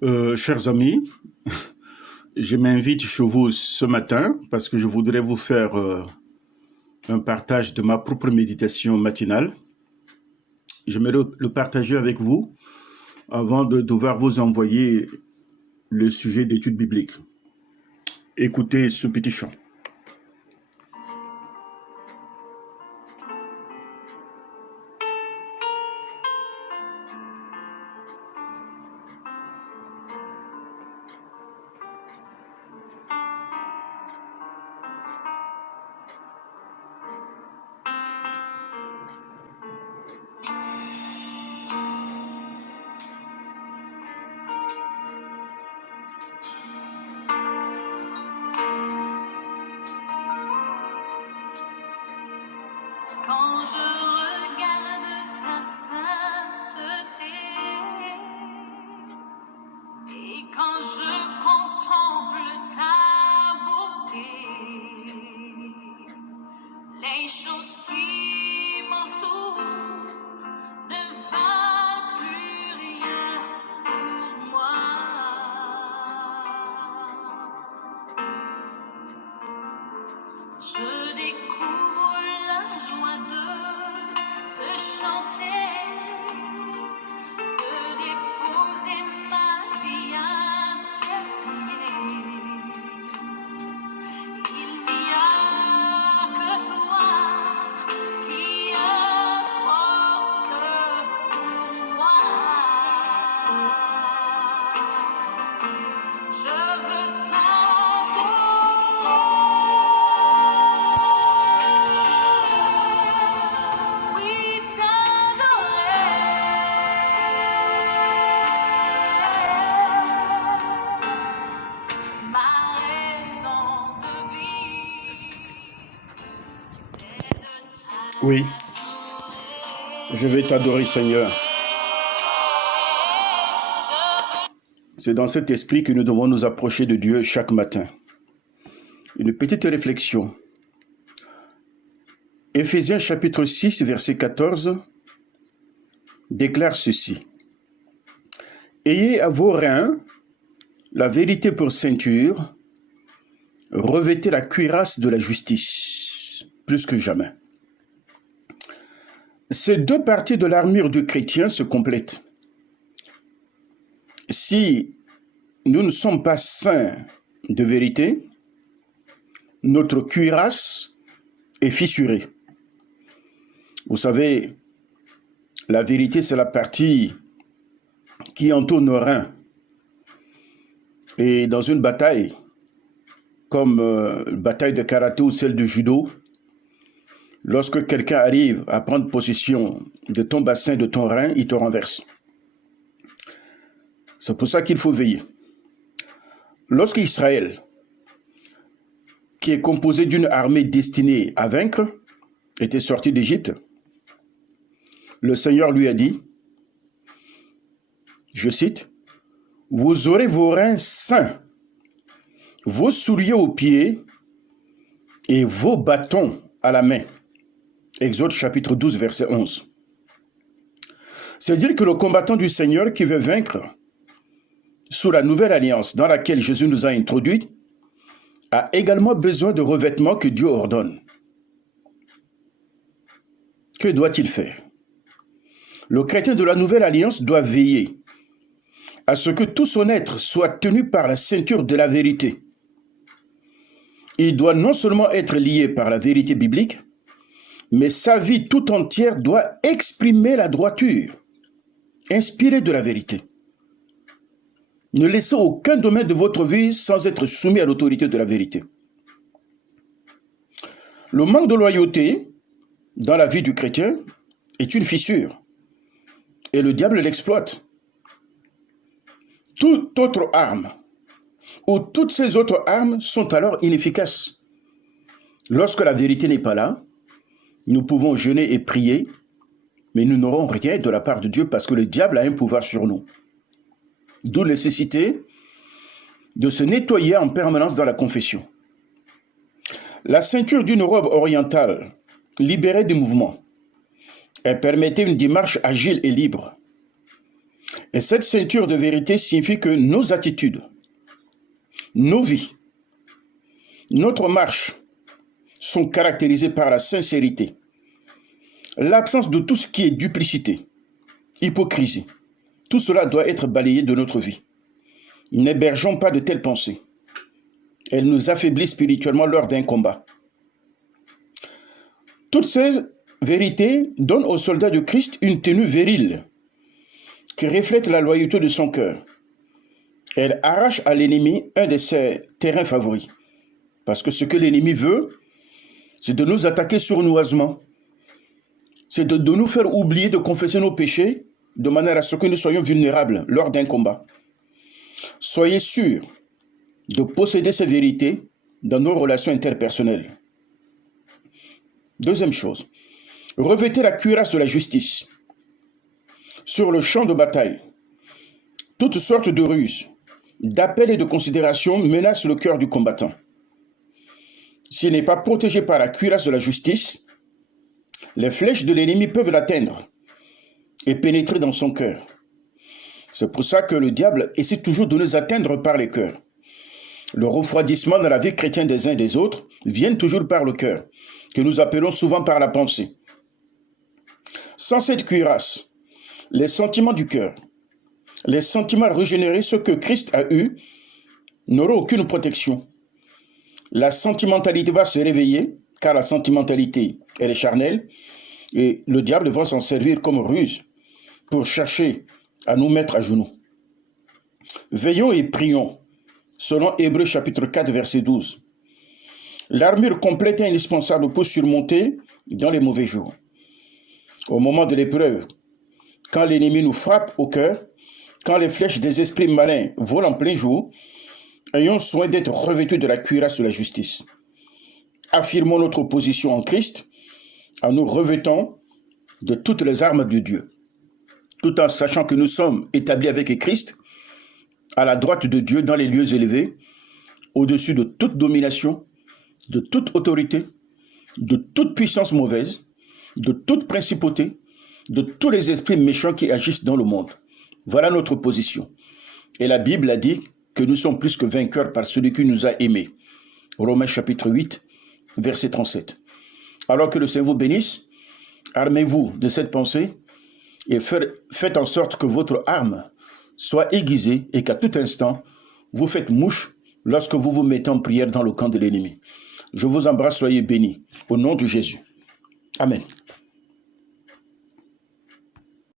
Chers amis, je m'invite chez vous ce matin parce que je voudrais vous faire un partage de ma propre méditation matinale. Je vais le partager avec vous avant de devoir vous envoyer le sujet d'étude biblique. Écoutez ce petit chant. Quand je regarde ta sainteté et quand je contemple ta beauté, les choses qui m'entourent ne valent plus rien pour moi. Je découvre la joie de te chanter, de déposer ma vie à tes pieds. Il n'y a que toi qui importe pour moi. Je veux t'adorer. Oui, ma raison de vivre, c'est de Oui, je vais t'adorer, Seigneur. C'est dans cet esprit que nous devons nous approcher de Dieu chaque matin. Une petite réflexion. Éphésiens chapitre 6, verset 14 déclare ceci. Ayez à vos reins la vérité pour ceinture, revêtez la cuirasse de la justice, plus que jamais. Ces deux parties de l'armure du chrétien se complètent. Si nous ne sommes pas saints de vérité, notre cuirasse est fissurée. Vous savez, la vérité, c'est la partie qui entoure nos reins. Et dans une bataille, comme bataille de karaté ou celle de judo, lorsque quelqu'un arrive à prendre possession de ton bassin, de ton rein, il te renverse. C'est pour ça qu'il faut veiller. Lorsque Israël, qui est composé d'une armée destinée à vaincre, était sorti d'Égypte, le Seigneur lui a dit, je cite, « Vous aurez vos reins sains, vos souliers aux pieds et vos bâtons à la main. » Exode chapitre 12, verset 11. C'est dire que le combattant du Seigneur qui veut vaincre sous la nouvelle alliance dans laquelle Jésus nous a introduits a également besoin de revêtements que Dieu ordonne. Que doit-il faire? Le chrétien de la nouvelle alliance doit veiller à ce que tout son être soit tenu par la ceinture de la vérité. Il doit non seulement être lié par la vérité biblique, mais sa vie tout entière doit exprimer la droiture, inspirée de la vérité. Ne laissez aucun domaine de votre vie sans être soumis à l'autorité de la vérité. Le manque de loyauté dans la vie du chrétien est une fissure et le diable l'exploite. Toute autre arme ou toutes ces autres armes sont alors inefficaces. Lorsque la vérité n'est pas là, nous pouvons jeûner et prier, mais nous n'aurons rien de la part de Dieu parce que le diable a un pouvoir sur nous. D'où la nécessité de se nettoyer en permanence dans la confession. La ceinture d'une robe orientale libérée du mouvement, elle permettait une démarche agile et libre. Et cette ceinture de vérité signifie que nos attitudes, nos vies, notre marche sont caractérisées par la sincérité, l'absence de tout ce qui est duplicité, hypocrisie. Tout cela doit être balayé de notre vie. N'hébergeons pas de telles pensées. Elles nous affaiblissent spirituellement lors d'un combat. Toutes ces vérités donnent aux soldats de Christ une tenue virile qui reflète la loyauté de son cœur. Elle arrache à l'ennemi un de ses terrains favoris. Parce que ce que l'ennemi veut, c'est de nous attaquer sournoisement. C'est de nous faire oublier de confesser nos péchés de manière à ce que nous soyons vulnérables lors d'un combat. Soyez sûrs de posséder ces vérités dans nos relations interpersonnelles. Deuxième chose, revêtez la cuirasse de la justice. Sur le champ de bataille, toutes sortes de ruses, d'appels et de considérations menacent le cœur du combattant. S'il n'est pas protégé par la cuirasse de la justice, les flèches de l'ennemi peuvent l'atteindre et pénétrer dans son cœur. C'est pour ça que le diable essaie toujours de nous atteindre par les cœurs. Le refroidissement dans la vie chrétienne des uns et des autres vient toujours par le cœur, que nous appelons souvent par la pensée. Sans cette cuirasse, les sentiments du cœur, les sentiments régénérés, ceux que Christ a eus, n'auront aucune protection. La sentimentalité va se réveiller, car la sentimentalité, elle est charnelle, et le diable va s'en servir comme ruse pour chercher à nous mettre à genoux. Veillons et prions, selon Hébreux chapitre 4, verset 12. L'armure complète est indispensable pour surmonter dans les mauvais jours. Au moment de l'épreuve, quand l'ennemi nous frappe au cœur, quand les flèches des esprits malins volent en plein jour, ayons soin d'être revêtus de la cuirasse de la justice. Affirmons notre position en Christ en nous revêtant de toutes les armes de Dieu, tout en sachant que nous sommes établis avec Christ à la droite de Dieu dans les lieux élevés, au-dessus de toute domination, de toute autorité, de toute puissance mauvaise, de toute principauté, de tous les esprits méchants qui agissent dans le monde. Voilà notre position. Et la Bible a dit que nous sommes plus que vainqueurs par celui qui nous a aimés. Romains chapitre 8, verset 37. Alors que le Seigneur vous bénisse, armez-vous de cette pensée et faites en sorte que votre arme soit aiguisée et qu'à tout instant, vous faites mouche lorsque vous vous mettez en prière dans le camp de l'ennemi. Je vous embrasse, soyez bénis. Au nom de Jésus. Amen.